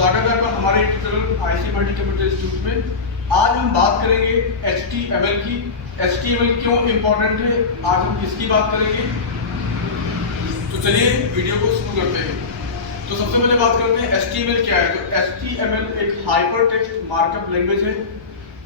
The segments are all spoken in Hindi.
स्वागत है आपका हमारे YouTube channel IC multi computer institute में। आज हम बात करेंगे HTML की। HTML क्यों इम्पोर्टेंट है, आज हम इसकी बात करेंगे। तो चलिए वीडियो को शुरू करते हैं। तो सबसे पहले बात करते हैं HTML क्या है। तो HTML एक हाइपर टेक्स्ट मार्कअप लैंग्वेज है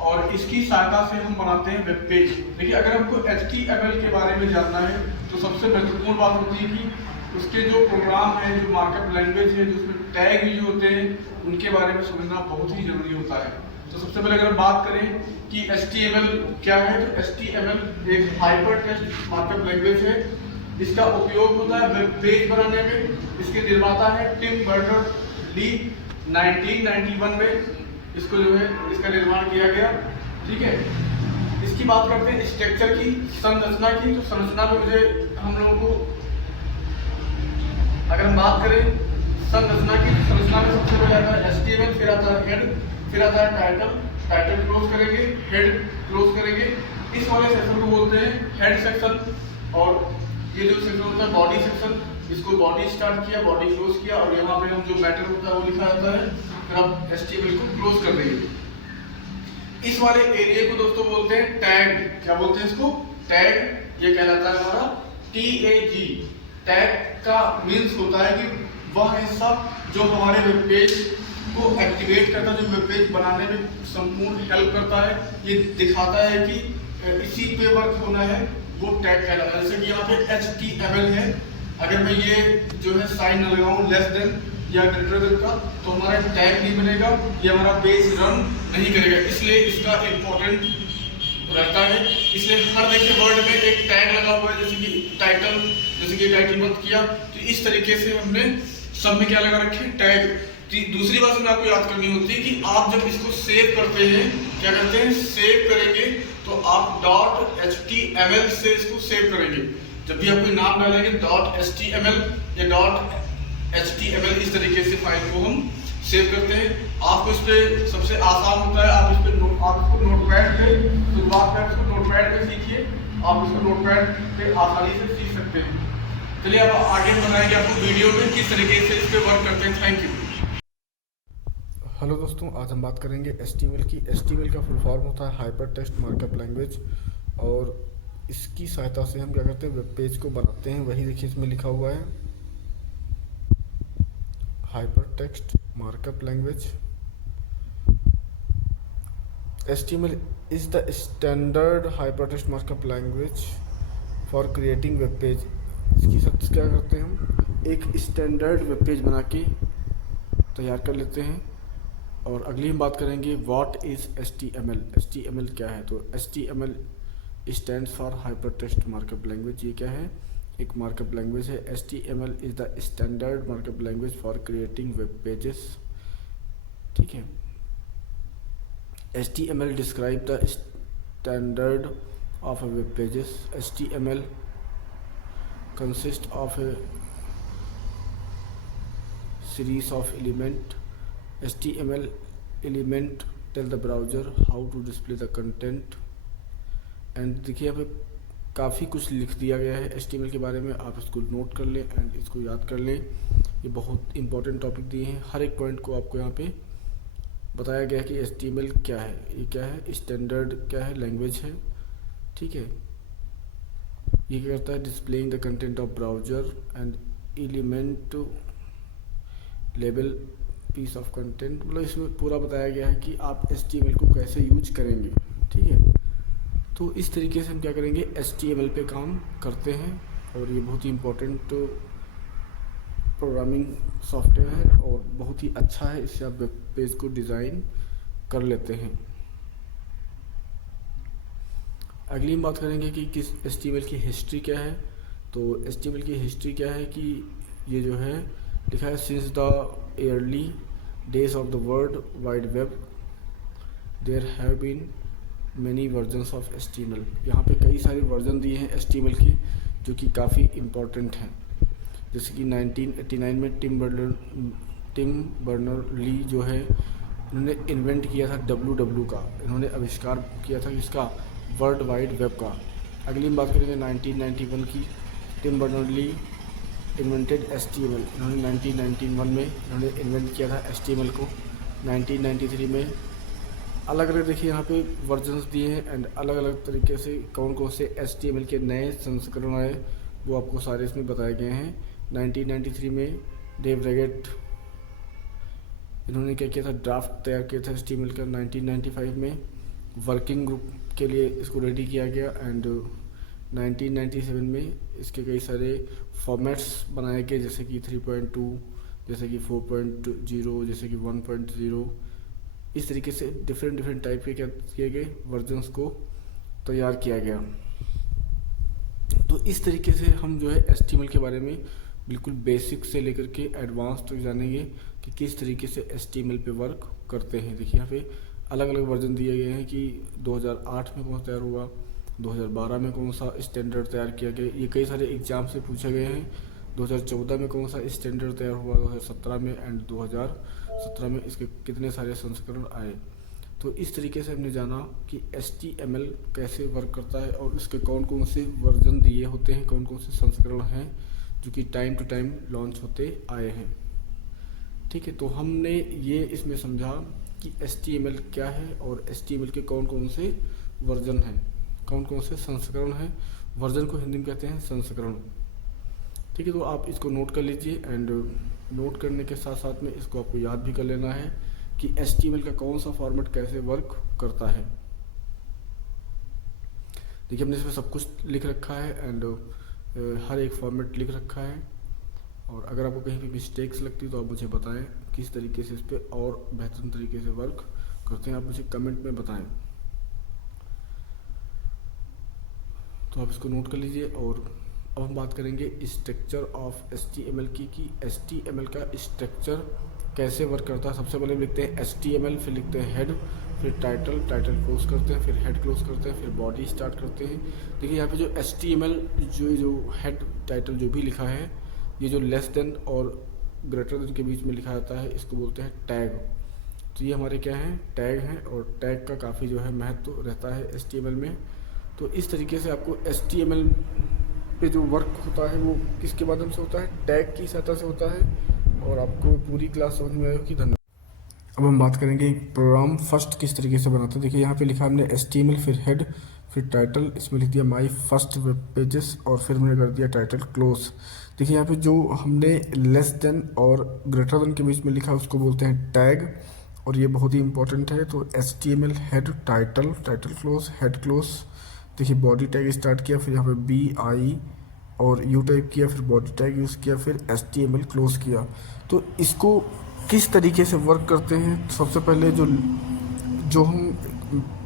और इसकी सहायता से हम बनाते हैं वेब पेज। देखिए, अगर हमको HTML के बारे में जानना है तो सबसे महत्वपूर्ण बात होती है कि उसके जो प्रोग्राम है, जो मार्कअप लैंग्वेज है, जो उसमें टैग यूज होते हैं, उनके बारे में समझना बहुत ही जरूरी होता है। तो सबसे पहले अगर बात करें कि HTML क्या है, तो HTML एक हाइपर टेक्स्ट मार्कअप लैंग्वेज है। इसका उपयोग होता है वेब पेज बनाने में। इसके निर्माता है टिम बर्नर्स-ली। 1991 में इसको जो है इसका निर्माण किया गया। ठीक है, इसकी बात करते हैं स्ट्रक्चर की, संरचना की। तो संरचना में मुझे हम लोगों को अगर हम बात करें संरचना की, संरचना में सबसे पहले आता है HTML, फिर आता है हेड, फिर आता है टाइटल। टाइटल क्लोज करेंगे, हेड क्लोज करेंगे। इस वाले सेक्शन को बोलते हैं हेड सेक्शन। और ये जो सेक्शन होता है बॉडी सेक्शन, इसको बॉडी स्टार्ट किया, बॉडी क्लोज किया, और यहाँ पे हम जो मैटर होता है वो लिखा जाता है। फिर आप HTML को क्लोज कर देंगे। इस वाले एरिया को दोस्तों बोलते हैं टैग। क्या बोलते हैं इसको? टैग। ये कहलाता है हमारा TAG। टैग का मीन्स होता है कि वह हिस्सा जो हमारे वेब पेज को एक्टिवेट करता है, जो वेब पेज बनाने में संपूर्ण हेल्प करता है। ये दिखाता है कि इसी पे वर्क होना है, वो टैग कहलाता है। जैसे कि यहाँ पे HTML है, अगर मैं ये जो है साइन न लगाऊं लेस देन या ग्रेटर देन का, तो हमारा टैग नहीं बनेगा, ये हमारा पेज रन नहीं करेगा। इसलिए इसका इम्पोर्टेंट रहता है। इसलिए हर देखिए वर्ड में एक टैग लगा हुआ है, जैसे कि टाइटल, जैसे कि टाइटल मत किया, तो इस तरीके से हमने सब में क्या लगा रखे, टैग। दूसरी बात हमें आपको याद करनी होती है कि आप जब इसको सेव करते हैं, क्या करते हैं, सेव करेंगे तो आप .html से इसको सेव करेंगे। जब भी आप कोई नाम डालेंगे .html या .html, इस तरीके से फाइल को हम सेव करते हैं। आपको इस पे सबसे आसान होता है, आप इसको नोटपैड पे, शुरुआत में इसको नोटपैड पे सीखिए। आप इसको नोटपैड पे आसानी से सीख सकते हैं। चलिए अब आगे बताएंगे आपको वीडियो में किस तरीके से इस पे वर्क करते हैं। Thank you. हेलो दोस्तों, आज हम बात करेंगे HTML की। HTML का फुल फॉर्म होता है हाइपर टेक्स्ट मार्कअप लैंग्वेज, और इसकी सहायता से हम क्या करते हैं, वेब पेज को बनाते हैं। वही देखिए इसमें लिखा हुआ है hyper text markup language. HTML is the standard hypertext markup language for creating web page। इसकी सब क्या करते हैं, हम एक स्टैंडर्ड वेब पेज बना के तैयार कर लेते हैं। और अगली हम बात करेंगे व्हाट इज़ HTML। HTML क्या है? तो HTML stands for hypertext markup language. ये क्या है? एक मार्कअप लैंग्वेज है। HTML is the standard markup language for creating web pages. ठीक है, HTML describe the standard of a web pages। HTML consists of a series of element। HTML element tell the browser how to display the content। And देखिए यहाँ पे काफ़ी कुछ लिख दिया गया है HTML के बारे में। आप इसको नोट कर लें एंड इसको याद कर लें। ये बहुत इंपॉर्टेंट टॉपिक दिए हैं, हर एक पॉइंट को आपको यहाँ पे बताया गया है कि HTML क्या है। ये क्या है? स्टैंडर्ड क्या है? लैंग्वेज है। ठीक है, ये क्या करता है? Displaying the content of browser and element label piece of content. मतलब इसमें पूरा बताया गया है कि आप HTML को कैसे यूज करेंगे। ठीक है, तो इस तरीके से हम क्या करेंगे, HTML पे काम करते हैं। और ये बहुत ही इम्पोर्टेंट प्रोग्रामिंग सॉफ्टवेयर है और बहुत ही अच्छा है। इससे आप वेब पेज को डिज़ाइन कर लेते हैं। अगली हम बात करेंगे कि किस HTML की हिस्ट्री क्या है। तो HTML की हिस्ट्री क्या है कि ये जो है लिखा है since the early days of the world wide web there have been many versions of HTML। यहाँ पे कई सारे वर्जन दिए हैं HTML के, जो कि काफ़ी इम्पोर्टेंट हैं। जैसे कि 1989 में टिम बर्नर्स-ली जो है, इन्होंने इन्वेंट किया था WW का। इन्होंने आविष्कार किया था इसका, वर्ल्ड वाइड वेब का। अगली हम बात करेंगे 1991 की। टिम बर्नर्स-ली इन्वेंटेड HTML, इन्होंने 1991 में इन्होंने इन्वेंट किया था HTML को। 1993 में अलग अलग देखिए यहाँ पे वर्जन्स दिए हैं एंड अलग अलग तरीके से कौन कौन से HTML के नए संस्करण आए वो आपको सारे इसमें बताए गए हैं। 1993 में डेव रेगेट इन्होंने क्या किया था, ड्राफ्ट तैयार किया था HTML का। 1995 में वर्किंग ग्रुप के लिए इसको रेडी किया गया एंड 1997 में इसके कई सारे फॉर्मेट्स बनाए गए, जैसे कि 3.2, जैसे कि 4.0, जैसे कि 1.0। इस तरीके से डिफरेंट टाइप के क्या किए गए वर्जन्स को तैयार किया गया। तो इस तरीके से हम जो है HTML के बारे में बिल्कुल बेसिक से लेकर के एडवांस तक जानेंगे कि किस तरीके से HTML पे वर्क करते हैं। देखिए यहाँ पे अलग अलग वर्जन दिए गए हैं कि 2008 में कौन सा तैयार हुआ, 2012 में कौन सा स्टैंडर्ड तैयार किया गया। ये कई सारे एग्जाम से पूछे गए हैं। 2014 में कौन सा स्टैंडर्ड तैयार हुआ, 2017 में एंड 2017 में इसके कितने सारे संस्करण आए। तो इस तरीके से हमने जाना कि HTML कैसे वर्क करता है और इसके कौन कौन से वर्जन दिए होते हैं, कौन कौन से संस्करण हैं जो कि टाइम टू टाइम लॉन्च होते आए हैं। ठीक है, तो हमने ये इसमें समझा कि HTML क्या है और HTML के कौन कौन से वर्जन हैं, कौन कौन से संस्करण हैं। वर्जन को हिंदी में कहते हैं संस्करण। ठीक है, तो आप इसको नोट कर लीजिए एंड नोट करने के साथ साथ में इसको आपको याद भी कर लेना है कि HTML का कौन सा फॉर्मेट कैसे वर्क करता है। देखिए हमने इसमें सब कुछ लिख रखा है एंड हर एक फॉर्मेट लिख रखा है, और अगर आपको कहीं भी मिस्टेक्स लगती तो आप मुझे बताएं किस तरीके से इस पर और बेहतरीन तरीके से वर्क करते हैं, आप मुझे कमेंट में बताएं। तो आप इसको नोट कर लीजिए। और अब हम बात करेंगे स्ट्रक्चर ऑफ HTML की कि HTML का स्ट्रक्चर कैसे वर्क करता है। सबसे पहले लिखते हैं HTML, फिर लिखते हैं हेड, फिर टाइटल क्लोज करते हैं, फिर हेड क्लोज करते हैं, फिर बॉडी स्टार्ट करते हैं। देखिए यहाँ पे जो HTML जो हेड टाइटल जो भी लिखा है, ये जो लेस देन और ग्रेटर देन के बीच में लिखा जाता है इसको बोलते हैं टैग। तो ये हमारे क्या हैं, टैग हैं, और टैग का काफ़ी जो है महत्व रहता है HTML में। तो इस तरीके से आपको HTML पे जो वर्क होता है वो किसके माध्यम से होता है, टैग की सहायता से होता है। और आपको पूरी क्लास समझ में आएगी। धन्यवाद। अब हम बात करेंगे प्रोग्राम फर्स्ट किस तरीके से बनाते हैं। देखिए यहाँ पे लिखा हमने HTML, फिर हेड, फिर टाइटल, इसमें लिख दिया माई फर्स्ट वेब पेजेस, और फिर हमने कर दिया टाइटल क्लोज। देखिए यहाँ पे जो हमने लेस देन और ग्रेटर देन के बीच में लिखा उसको बोलते हैं टैग, और ये बहुत ही इंपॉर्टेंट है। तो HTML head title close, head close. देखिए बॉडी टैग स्टार्ट किया, फिर यहाँ पे BI और U टाइप किया, फिर बॉडी टैग यूज़ किया, फिर HTML क्लोज किया। तो इसको किस तरीके से वर्क करते हैं, सबसे पहले जो हम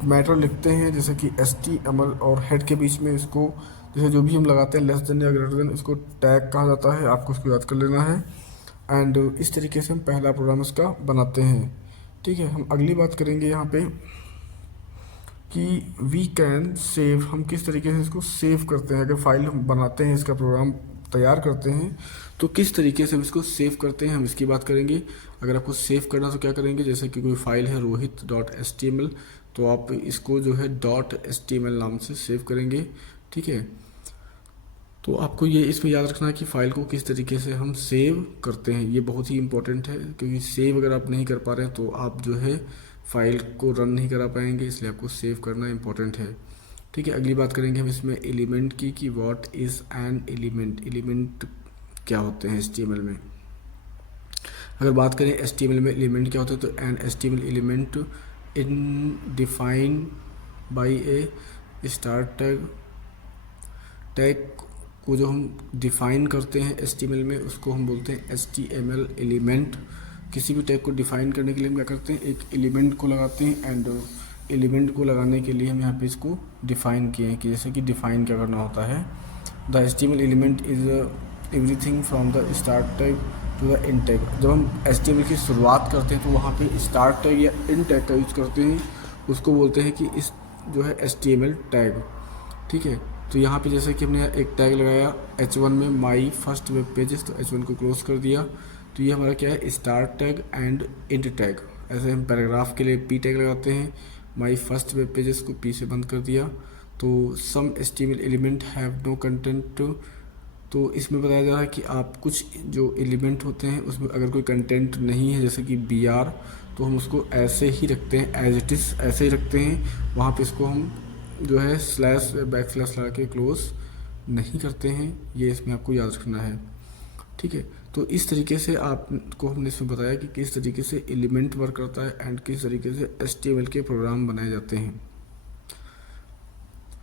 मैटर लिखते हैं जैसे कि HTML और हेड के बीच में इसको जैसे जो भी हम लगाते हैं लेस देन या ग्रेटर देन, इसको टैग कहा जाता है। आपको इसको याद कर लेना है एंड इस तरीके से हम पहला प्रोग्राम इसका बनाते हैं। ठीक है, हम अगली बात करेंगे यहाँ पे कि वी कैन सेव, हम किस तरीके से इसको सेव करते हैं। अगर फाइल हम बनाते हैं, इसका प्रोग्राम तैयार करते हैं, तो किस तरीके से हम इसको सेव करते हैं, हम इसकी बात करेंगे। अगर आपको सेव करना तो क्या करेंगे, जैसे कि कोई फाइल है rohit.html, तो आप इसको जो है .html नाम से सेव करेंगे। ठीक है, तो आपको ये इसमें याद रखना है कि फ़ाइल को किस तरीके से हम सेव करते हैं। ये बहुत ही इंपॉर्टेंट है, क्योंकि सेव अगर आप नहीं कर पा रहे हैं तो आप जो है फाइल को रन नहीं करा पाएंगे, इसलिए आपको सेव करना इंपॉर्टेंट है। ठीक है, अगली बात करेंगे हम इसमें एलिमेंट की कि what is an element, element क्या होते हैं HTML में। अगर बात करें HTML में एलिमेंट क्या होता है, तो an HTML element in defined by a start tag, tag को जो हम डिफ़ाइन करते हैं HTML में उसको हम बोलते हैं HTML एलिमेंट। किसी भी टैग को डिफ़ाइन करने के लिए हम क्या करते हैं, एक एलिमेंट को लगाते हैं एंड एलिमेंट को लगाने के लिए हम यहाँ पे इसको डिफ़ाइन किए हैं कि जैसे कि डिफ़ाइन क्या करना होता है। The HTML element is everything from the start tag to the end tag. जब हम HTML की शुरुआत करते हैं तो वहाँ पे स्टार्ट टैग या एंड टैग का यूज़ करते हैं, उसको बोलते हैं कि इस जो है HTML टैग। ठीक है, तो यहाँ पे जैसे कि हमने एक टैग लगाया H1 में माई फर्स्ट वेब पेजेस, तो H1 को क्लोज कर दिया। तो ये हमारा क्या है, start tag and end tag. ऐसे हम पैराग्राफ के लिए P टैग लगाते हैं, माई फर्स्ट वेब पेजेस को P से बंद कर दिया। तो some HTML element have no content तो इसमें बताया जा रहा है कि आप कुछ जो एलिमेंट होते हैं उसमें अगर कोई कंटेंट नहीं है, जैसे कि BR, तो हम उसको ऐसे ही रखते हैं, एज इट इज़ ऐसे ही रखते हैं। वहाँ पे इसको हम जो है स्लैश बैकस्लैश लगा के क्लोज नहीं करते हैं। ये इसमें आपको याद रखना है, ठीक है। तो इस तरीके से आपको हमने इसमें बताया कि किस तरीके से एलिमेंट वर्क करता है एंड किस तरीके से HTML के प्रोग्राम बनाए जाते हैं,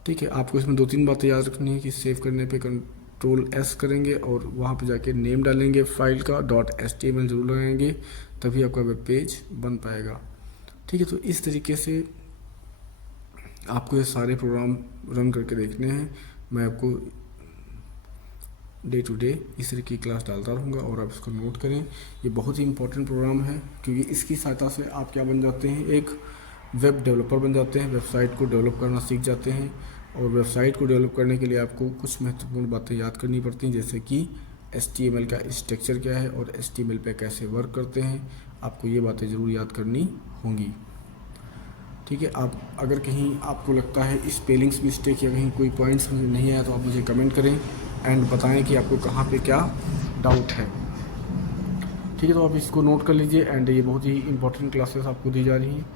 ठीक है। आपको इसमें 2-3 बातें याद रखनी है कि सेव करने पे Ctrl+S करेंगे और वहाँ पे जाके नेम डालेंगे फाइल का, .html जरूर लगाएंगे, तभी आपका वेब पेज बन पाएगा, ठीक है। तो इस तरीके से आपको ये सारे प्रोग्राम रन करके देखने हैं। मैं आपको डे टू डे इस तरीके की क्लास डालता रहूँगा और आप इसको नोट करें। ये बहुत ही इंपॉर्टेंट प्रोग्राम है, क्योंकि इसकी सहायता से आप क्या बन जाते हैं, एक वेब डेवलपर बन जाते हैं, वेबसाइट को डेवलप करना सीख जाते हैं। और वेबसाइट को डेवलप करने के लिए आपको कुछ महत्वपूर्ण बातें याद करनी पड़ती हैं, जैसे कि HTML का स्ट्रक्चर क्या है और HTML पे कैसे वर्क करते हैं। आपको ये बातें ज़रूर याद करनी होंगी, ठीक है। आप अगर कहीं आपको लगता है स्पेलिंग्स मिस्टेक या कहीं कोई पॉइंट समझ नहीं आया तो आप मुझे कमेंट करें एंड बताएं कि आपको कहाँ पे क्या डाउट है, ठीक है। तो आप इसको नोट कर लीजिए एंड ये बहुत ही इंपॉर्टेंट क्लासेस आपको दी जा रही हैं,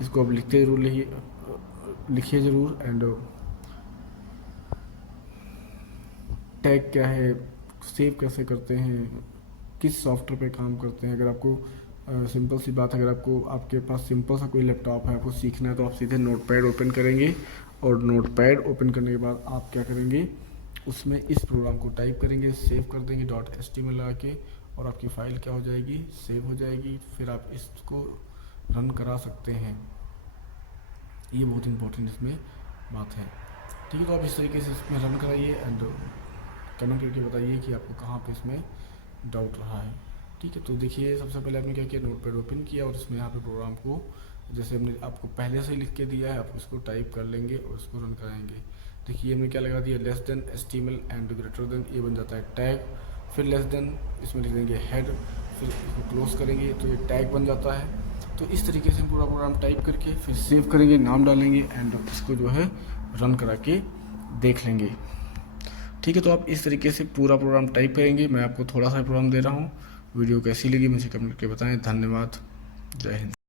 इसको आप लिखते ज़रूर लिखिए ज़रूर। एंड टैग क्या है, सेव कैसे करते हैं, किस सॉफ्टवेयर पे काम करते हैं। अगर आपको सिंपल सी बात, अगर आपको आपके पास सिंपल सा कोई लैपटॉप है, आपको सीखना है, तो आप सीधे नोटपैड ओपन करेंगे और नोटपैड ओपन करने के बाद आप क्या करेंगे, उसमें इस प्रोग्राम को टाइप करेंगे, सेव कर देंगे .html लगा के, और आपकी फ़ाइल क्या हो जाएगी, सेव हो जाएगी। फिर आप इसको रन करा सकते हैं। ये बहुत इंपॉर्टेंट इसमें बात है, ठीक है। तो आप इस तरीके से इसमें रन कराइए एंड कमेंट करके बताइए कि आपको कहाँ पे इसमें डाउट रहा है, ठीक है। तो देखिए, सबसे पहले आपने क्या किया, नोटपैड ओपन किया और इसमें यहाँ पे प्रोग्राम को जैसे हमने आपको पहले से लिख के दिया है, आप इसको टाइप कर लेंगे और इसको रन कराएंगे। देखिए हमने क्या लगा दिया, <= HTML एंड >, ये बन जाता है टैग। फिर <, इसमें लिख देंगे हेड, फिर इसको क्लोज करेंगे तो ये टैग बन जाता है। तो इस तरीके से हम पूरा प्रोग्राम टाइप करके फिर सेव करेंगे, नाम डालेंगे एंड इसको जो है रन करा के देख लेंगे, ठीक है। तो आप इस तरीके से पूरा प्रोग्राम टाइप करेंगे। मैं आपको थोड़ा सा प्रोग्राम दे रहा हूँ। वीडियो कैसी लगी मुझे कमेंट करके बताएं। धन्यवाद, जय हिंद।